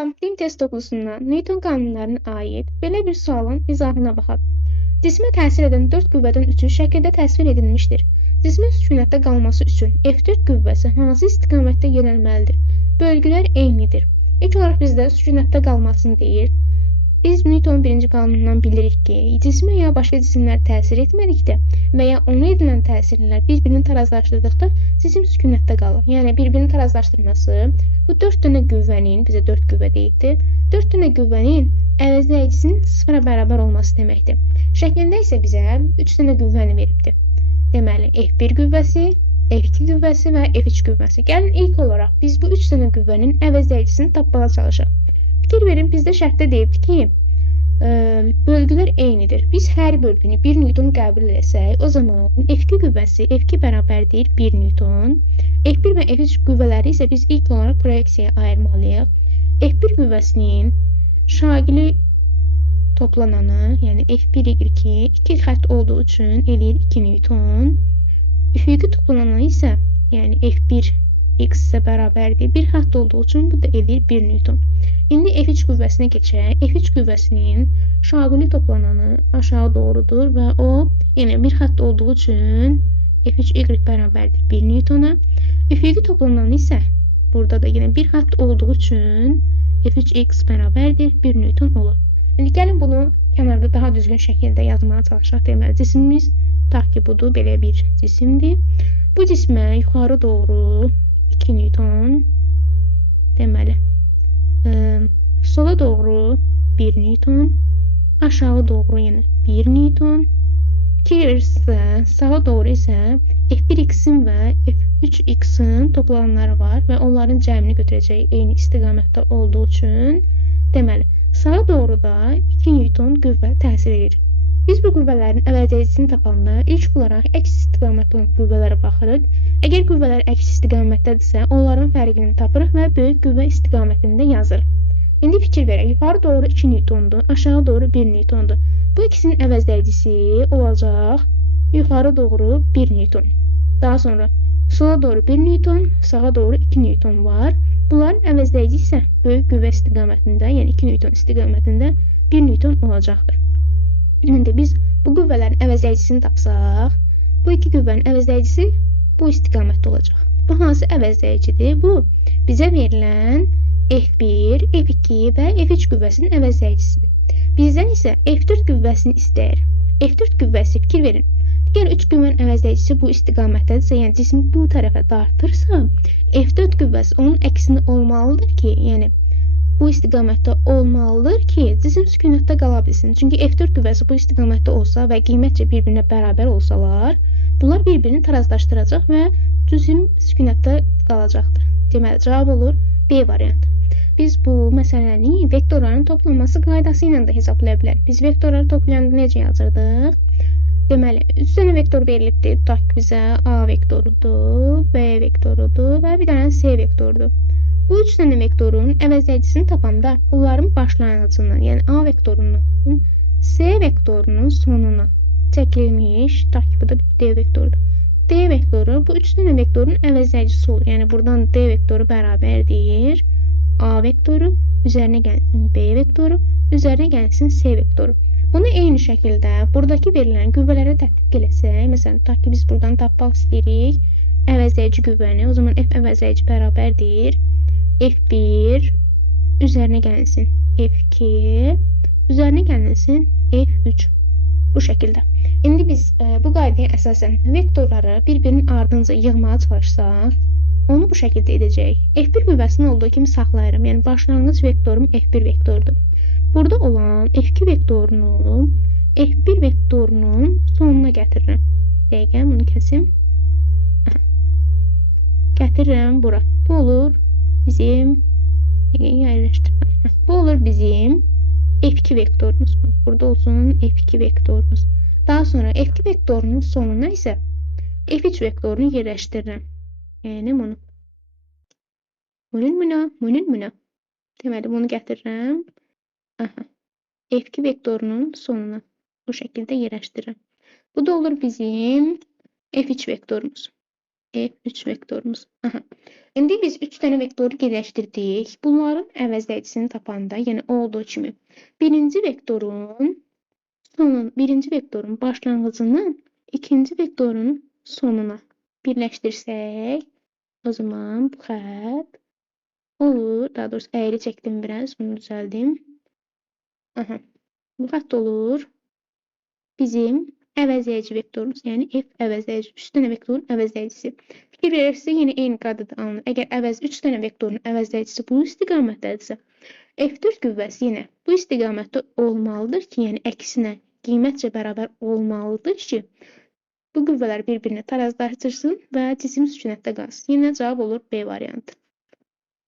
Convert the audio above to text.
Lim test toxusundan Newton qanunlarına aid belə bir sualın izahına baxaq. Cismə təsir edən 4 qüvvədən üçü şəkildə təsvir edilmişdir. Cismin sükunətdə qalması üçün F4 qüvvəsi hansı istiqamətdə yönəlməlidir? Bölgülər eynidir. İlk olaraq bizdə sükunətdə qalmasını deyir. Biz Newtonun birinci qanunundan bilirik ki, cismə ya başqa cisimlər təsir etmədikdə və ya ona edilən təsirlər bir-birini tarazlaşdırdıqda cisim sükunətdə qalır. Yəni bir-birini tarazlaşdırması bu 4 dənə qüvvənin, bizə 4 qüvvə deyibdi, 4 dənə qüvvənin əvəzləyicisinin sıfıra bərabər olması deməkdir. Şəklində isə bizə 3 dənə qüvvəni veribdi. Deməli, F1 qüvvəsi, F2 qüvvəsi və F3 qüvvəsi. Gəlin ilk olaraq biz bu 3 dənə qüvvənin əvəzləyicisini tapmağa çalışaq. Fikir verin, bizdə şərtdə deyibdi ki, bölgülər eynidir. Biz hər bölgünü 1 Newton qəbul etsək, o zaman F2 qüvvəsi F2 bərabərdir 1 Newton. F1 və F3 qüvvələri isə biz ilk olaraq proyeksiyaya ayırmalıyıq. F1 qüvvəsinin şagili toplananı, yəni F1 2, 2 xətt olduğu üçün eləyir 2 Newton. Üfüqi toplananı isə, yəni F1 x isə bərabərdir 1 xətt olduğu üçün bu da eləyir 1 Newton. İndi F3 qüvvəsinə keçək. F3 qüvvəsinin şagili toplananı aşağı doğrudur və o, yəni 1 xətt olduğu üçün F3y bərabərdir 1 Newtona. Üfüqi toplananı isə burada da yenə 1 xətt olduğu üçün F3x bərabərdir 1 Newton olur. İndi gəlin bunu kənarda daha düzgün şəkildə yazmağa çalışaq. Deməli, cisimimiz tutaq ki, budur, belə bir cisimdir. Bu cismə yuxarı doğru 2 Newton, deməli, sola doğru 1 Newton, aşağı doğru yenə 1 Newton, sağa doğru isə F1x-in və F3x-in toplananları var və onların cəmini götürəcək eyni istiqamətdə olduğu üçün, deməli, sağa doğru da 2 Newton qüvvə təsir edir. Biz bu qüvvələrin əvəzləyicisini tapanda ilk olaraq əks istiqamətdə olan qüvvələrə baxırıq. Əgər qüvvələr əks istiqamətdədirsə, onların fərqini tapırıq və böyük qüvvə istiqamətində yazırıq. İndi fikir verək, yuxarı doğru 2 Newtondur, aşağı doğru 1 Newtondur. Bu ikisinin əvəzləyicisi olacaq yuxarı doğru 1 Newton. Daha sonra sola doğru 1 Newton, sağa doğru 2 Newton var. Bunların əvəzləyici isə böyük qüvvə istiqamətində, yəni 2 Newton istiqamətində 1 Newton olacaqdır. İndi biz bu qüvvələrin əvəzləyicisini tapsaq, bu iki qüvvənin əvəzləyicisi bu istiqamətdə olacaq. Bu hansı əvəzləyicidir? Bu bizə verilən F1, F2 və F3 qüvvəsinin əvəzləyicisidir. Bizdən isə F4 qüvvəsini istəyir. F4 qüvvəsi, fikir verin. Digər 3 qüvvənin əvəzləyicisi bu istiqamətdədirsə, yəni cismi bu tərəfə dartırsa, F4 qüvvəsi onun əksini olmalıdır ki, yəni bu istiqamətdə olmalıdır ki, cisim sükunətdə qala bilsin. Çünki F4 qüvvəsi bu istiqamətdə olsa və qiymətcə bir-birinə bərabər olsalar, bunlar bir-birini tarazlaşdıracaq və cisim sükunətdə qalacaqdır. Deməli, cavab olur B variantı. Biz bu məsələni vektorların toplanması qaydası ilə də hesablaya bilərik. Biz vektorları toplayanda necə yazırdıq? Deməli, 3 dənə vektor verilibdir. Tutaq ki, bizə A vektorudur, B vektorudur və bir dənə C vektorudur. Bu 3 dənə vektorun əvəzləyicisini tapanda bunların başlanğıcından, yəni A vektorunun C vektorunun sonuna çəkilmiş, tutaq ki, bu da D vektorudur. D vektoru bu 3 dənə vektorun əvəzləyicisi olur. Yəni buradan D vektoru bərabərdir A vektoru, üzərinə gəlsin B vektoru, üzərinə gəlsin C vektoru. Bunu eyni şəkildə buradakı verilən qüvvələrə tətbiq eləsək, məsələn, tutaq ki, biz buradan tapmaq istəyirik əvəzləyici qüvvəni, o zaman F əvəzləyici bərabərdir F1, üzərinə gəlsin F2, üzərinə gəlsin F3. Bu şəkildə. İndi biz bu qaydaya əsasən vektorları bir-birinin ardınca yığmağa çalışsaq, onu bu şəkildə edəcəyik. F1 qüvvəsinin olduğu kimi saxlayırım. Yəni, başlanğıc vektorum F1 vektorudur. Burada olan F2 vektorunu F1 vektorunun sonuna gətirirəm. Dəqiqə, bunu kəsim. Gətirirəm bura. Bu olur bizim bu olur bizim F2 vektorumuz. Burada olsun F2 vektorumuz. Daha sonra F2 vektorunun sonuna isə F3 vektorunu yerləşdirirəm. Yəni bunu. Bunun. Deməli, bunu gətirirəm. F2 vektorunun sonuna bu şəkildə yerləşdirirəm. Bu da olur bizim F3 vektorumuz. F3 vektorumuz. Aha. İndi biz 3 dənə vektoru birləşdirdik. Bunların əvəzləyicisini tapanda, yəni olduğu kimi birinci vektorun başlanğıcını ikinci vektorun sonuna birləşdirsək, o zaman bu xətt olur. Daha doğrusu əyri çəkdim biraz, bunu düzəldim. Aha. Bu xətt olur bizim əvəzləyici vektorumuz, yəni F əvəzləyici, 3 dənə vektorun əvəzləyicisi. Fikir verirsə, yenə eyni qaydada alınır. Əgər 3 dənə vektorun əvəzləyicisi bu istiqamətdədirsə, F4 qüvvəsi yenə bu istiqamətdə olmalıdır ki, yəni əksinə qiymətcə bərabər olmalıdır ki, bu qüvvələr bir-birini tarazlaşdırsın və cisim sükunətdə qalsın. Yenə cavab olur B variantı.